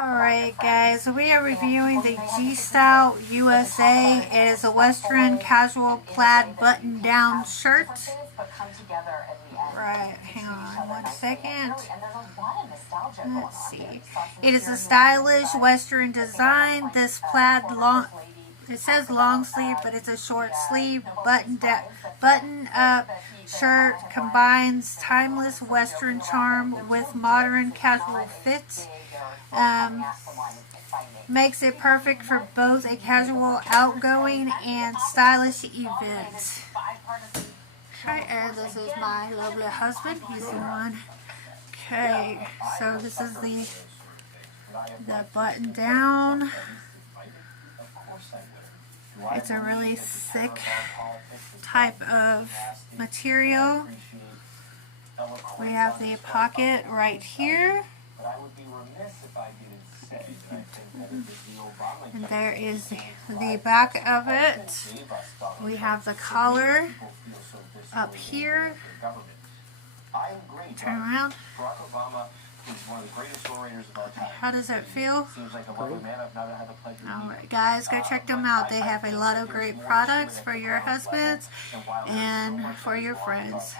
Alright guys, so we are reviewing the G-Style USA. It is a Western casual plaid button-down shirt. Right, hang on one second. Let's see. It is a stylish Western design. This plaid it says long sleeve, but it's a short sleeve button-up shirt combines timeless Western charm with modern casual fit. Makes it perfect for both a casual, outgoing, and stylish event. Okay, and this is my lovely husband. He's the one. Okay, so this is the button down. It's a really thick type of material. We have the pocket right here. And there is the back of it. We have the collar up here. Turn around. How does it feel? Alright guys, go check them out. They have a lot of great products for your husbands and for your friends.